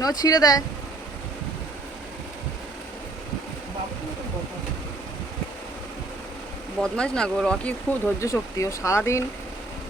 No ছিঁড়ে দেয়। বদমাইশ না গো, রকি খুব ধৈর্য শক্তি। ও সারাদিন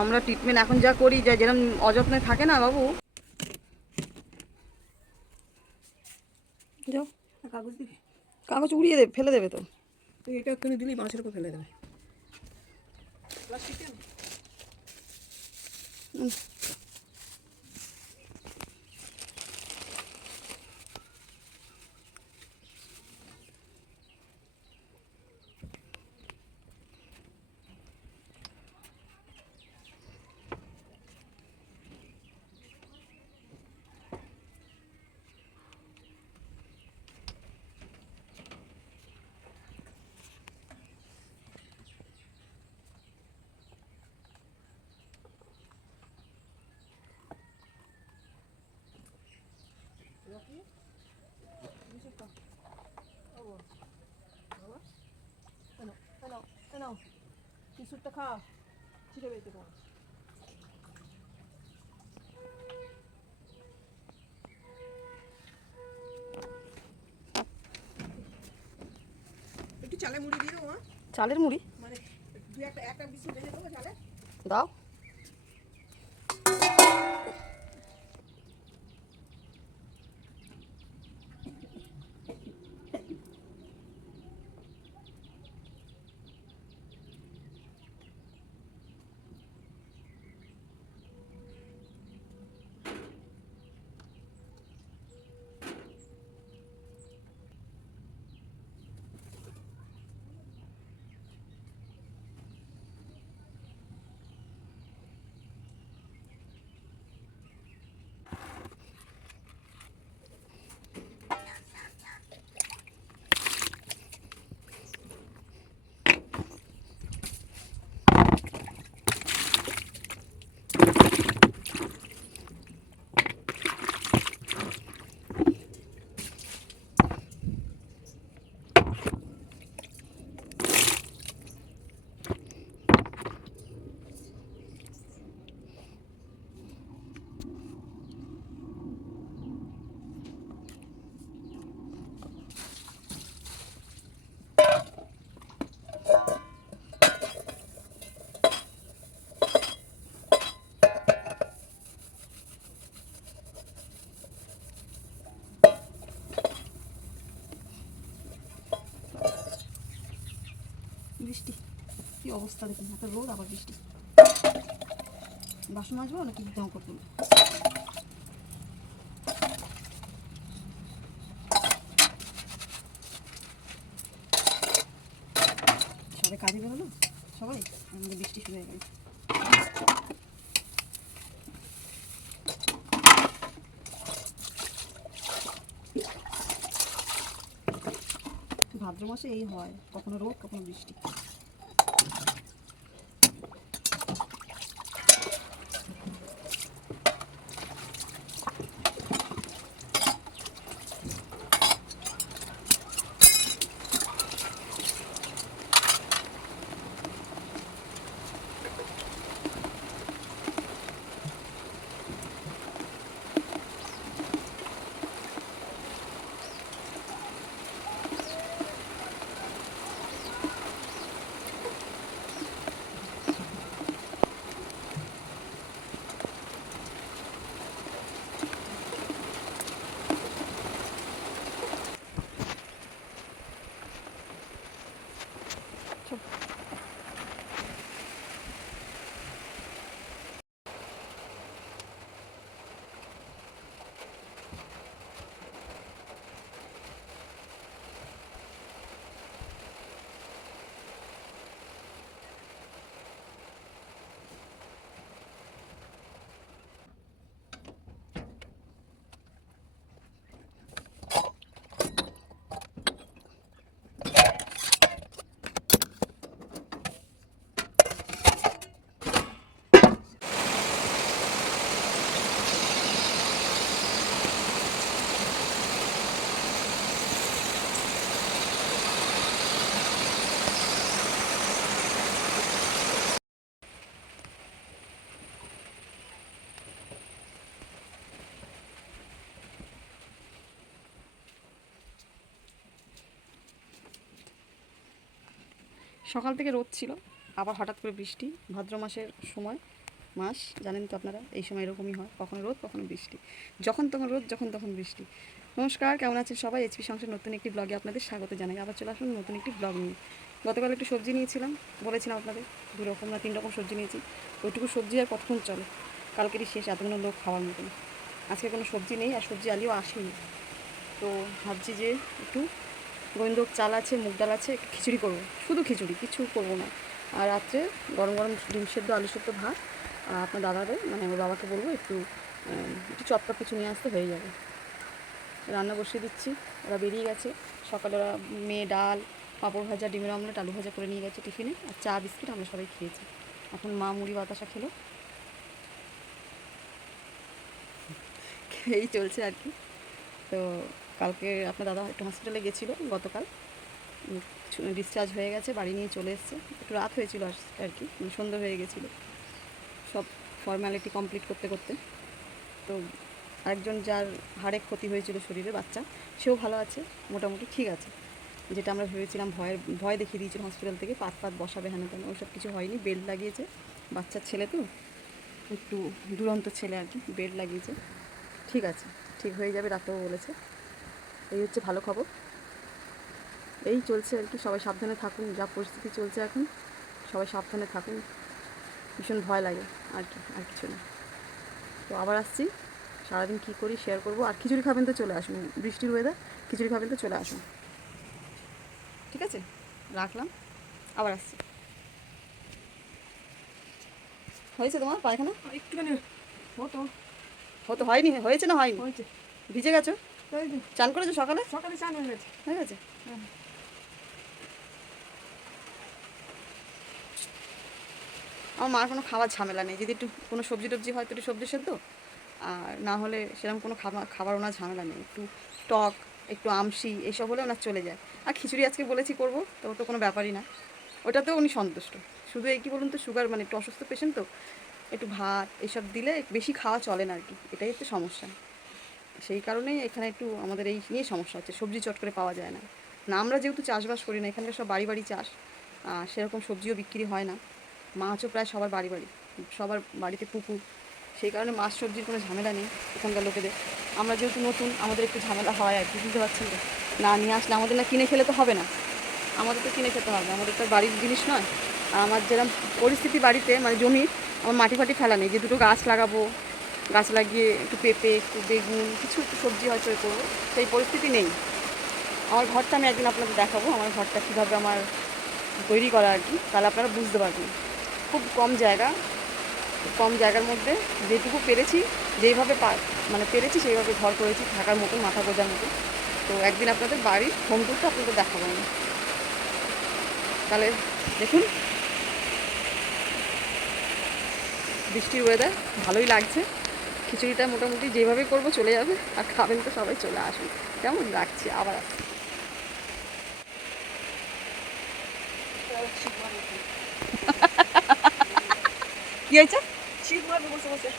আমরা ট্রিটমেন্ট এখন যা করি, যা যেরকম অযত্নে থাকে না বাবু। যাও, কাগজ দিবি? কাগজ উড়িয়ে দেবে, ফেলে দেবে তো। এটা তুমি দিলেই মাছের উপর ফেলে দেবে। প্লাস্টিক কেন? কিছুটা খা, ছিঁড়ে বেঁচে পাবো। একটু চালে মুড়ি দিয়ে দেবো মা। চালের মুড়ি মানে দুই একটা বিস্কুট ভেজে দেবো চালে। দাও। বৃষ্টি কি অবস্থা দেখুন, এত রোদ আবার বৃষ্টি। বাসন মাজবো নাকি জামা কাপড় তুলবো? সবাই কাজে বেরোলো, সবাই আমাদের বৃষ্টি শুরু হয়ে গেল। ভাদ্র মাসে এই হয়, কখনো রোদ কখনো বৃষ্টি। সকাল থেকে রোদ ছিল, আবার হঠাৎ করে বৃষ্টি। ভাদ্র মাসের মাস জানেন তো আপনারা, এই সময় এরকমই হয়, কখনো রোদ কখনো বৃষ্টি, যখন তখন রোদ যখন তখন বৃষ্টি। নমস্কার, কেমন আছেন সবাই? এইচপি সংসার নতুন একটি ব্লগে আপনাদের স্বাগত জানাই। আবার চলে আসুন নতুন একটি ব্লগ নিয়ে। গতকাল একটু সবজি নিয়েছিলাম, বলেছিলাম আপনাদের 2 রকম না 3 রকম সবজি নিয়েছি। ওইটুকু সবজি আর কতক্ষণ চলে, কালকেরই শেষ, এতগুলো লোক খাওয়ার মতন। আজকে কোনো সবজি নেই, আর সবজি আলিও আসেনি। তো ভাবছি যে একটু গোবিন্দভোগ চাল আছে, মুগ ডাল আছে, একটু খিচুড়ি করবো, শুধু খিচুড়ি, কিছু করবো না। আর রাত্রে গরম গরম ডিম সেদ্ধ, আলু সেদ্ধ ভাত। আর আপনার দাদারে মানে আমার বাবাকে বলবো একটু একটু চটপট কিছু নিয়ে আসতে, হয়ে যাবে। রান্না বসিয়ে দিচ্ছি, ওরা বেরিয়ে গেছে। সকালে ওরা মেয়ে ডাল, পাঁপড় ভাজা, ডিমের অমলেট, আলু ভাজা করে নিয়ে গেছে টিফিনে, আর চা বিস্কিট আমরা সবাই খেয়েছি। এখন মা মুড়ি বাতাসা খেলো, এই চলছে আর কি। তো কালকে আপনার দাদা একটু হসপিটালে গেছিলো, গতকাল ডিসচার্জ হয়ে গেছে, বাড়ি নিয়ে চলে এসছে। একটু রাত হয়েছিল আর কি, মানে সন্ধ্যা হয়ে গেছিলো সব ফর্ম্যালিটি কমপ্লিট করতে করতে। তো আরেকজন যার হাড়ে ক্ষতি হয়েছিল শরীরে, বাচ্চা, সেও ভালো আছে, মোটামুটি ঠিক আছে। যেটা আমরা ভেবেছিলাম, ভয় দেখিয়ে দিয়েছিল হসপিটাল থেকে, পাত বসাবে হেন তেন, ওইসব কিছু হয়নি। বেল্ট লাগিয়েছে, বাচ্চার ছেলে তো একটু দুরন্ত ছেলে আর কি, বেল্ট লাগিয়েছে, ঠিক আছে, ঠিক হয়ে যাবে ডাক্তারবাবু বলেছে। এই হচ্ছে ভালো খবর। এই চলছে আর কি, সবাই সাবধানে থাকুন, যা পরিস্থিতি চলছে এখন, সবাই সাবধানে থাকুন, ভীষণ ভয় লাগে আর কি, আর কিছু না। তো আবার আসছি, সারাদিন কী করি শেয়ার করবো। আর খিচুড়ি খাবেন তো চলে আসুন, বৃষ্টির ওয়েদার, খিচুড়ি খাবেন তো চলে আসুন, ঠিক আছে? রাখলাম, আবার আসছি। হয়েছে তোমার পায়খানা? একটুখানি হতো, হতো, হয়নি? হয়েছে না হয়নি? হয়েছে। ভিজে গেছো? এই যে চান করেছো সকালে? সকালে চান হয়ে গেছে। হয়ে গেছে? হ্যাঁ। আমার মার কোনো খাবার ঝামেলা নেই, যদি একটু কোনো সবজি টবজি হয় তো একটু সবজি সেদ্ধ, আর না হলে সেরকম কোনো খাবার ওনার ঝামেলা নেই। একটু টক, একটু আমশি, এইসব হলে ওনার চলে যায়। আর খিচুড়ি আজকে বলেছি করবো, তো ওটা কোনো ব্যাপারই না, ওটাতেও উনি সন্তুষ্ট। শুধু এই কী বলুন তো, সুগার, মানে একটু অসুস্থ পেশেন্ট তো, একটু ভাত এইসব দিলে বেশি খাওয়া চলে না আর কি, এটাই হচ্ছে সমস্যা। সেই কারণেই এখানে একটু আমাদের এই নিয়ে সমস্যা হচ্ছে, সবজি চট করে পাওয়া যায় না। না আমরা যেহেতু চাষবাস করি না, এখানকার সব বাড়ি বাড়ি চাষ, সেরকম সবজিও বিক্রি হয় না। মাছও প্রায় সবার বাড়ি বাড়ি, সবার বাড়িতে পুকুর, সেই কারণে মাছ সবজির কোনো ঝামেলা নেই এখানকার লোকেদের। আমরা যেহেতু নতুন, আমাদের একটু ঝামেলা হয় আর কি, বুঝতে পারছেন তো? না নিয়ে আসলে আমাদের না কিনে খেলে তো হবে না, আমাদের তো কিনে খেতে হবে, আমাদের তো বাড়ির জিনিস নয়। আর আমার যেরকম পরিস্থিতি বাড়িতে, মানে জমির, আমার মাটি ফাটি ফেলা নেই যে দুটো গাছ লাগাবো, গাছ লাগিয়ে একটু পেঁপে, একটু বেগুন, কিছু একটু সবজি হয়তো করবো, সেই পরিস্থিতি নেই। আমার ঘরটা আমি একদিন আপনাদের দেখাবো, আমার ঘরটা কীভাবে আমার তৈরি করা আর কি, তাহলে আপনারা বুঝতে পারবেন। খুব কম জায়গা, কম জায়গার মধ্যে যেটুকু পেরেছি, যেইভাবে মানে পেরেছি সেইভাবে ঘর করেছি, থাকার মতন, মাথা গোজার মতো। তো একদিন আপনাদের বাড়ির হোম টুরটা আপনাদের দেখাবো আমি, তাহলে দেখুন। বৃষ্টির ওয়েদার ভালোই লাগছে, খিচুড়িটা মোটামুটি যেভাবে করবো চলে যাবে, আর খাবেন তো সবাই চলে আসুন। কেমন? রাখছি, আবার আসছি। কি হয়েছে? শীত মারবে বসে বসে।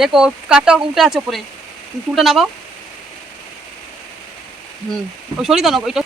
দেখো কাঠটা উঠে আছে ওপরে, চুলটা নামাও। ওই সরিয়ে দাও না ওইটা।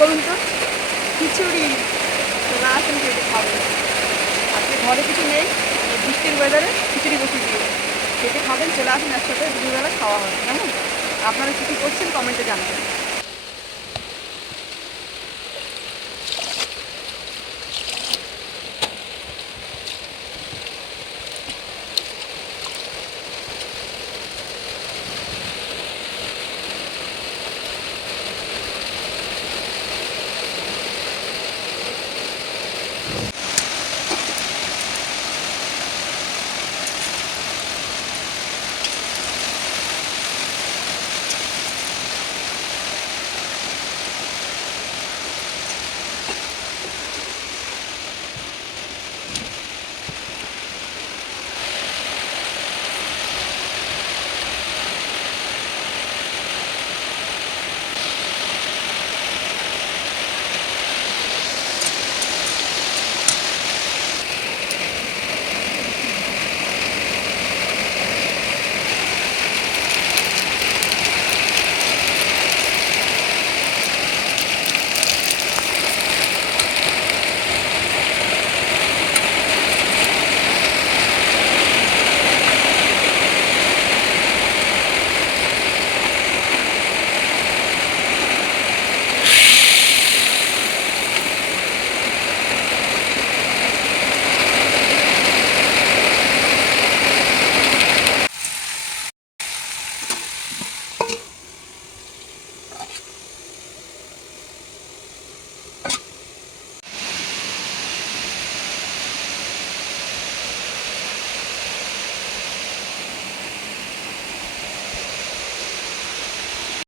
বলুন তো? খিচুড়ি। চলে আসেন খেতে খাবেন। আজকে ঘরে কিছু নেই, এই বৃষ্টির ওয়েদারে খিচুড়ি বসিয়ে দিয়েছি। খেতে খাবেন, চলে আসুন একসাথে দুপুরবেলা খাওয়া হবে, কেমন? আপনারা কী কী করছেন কমেন্টে জানাবেন।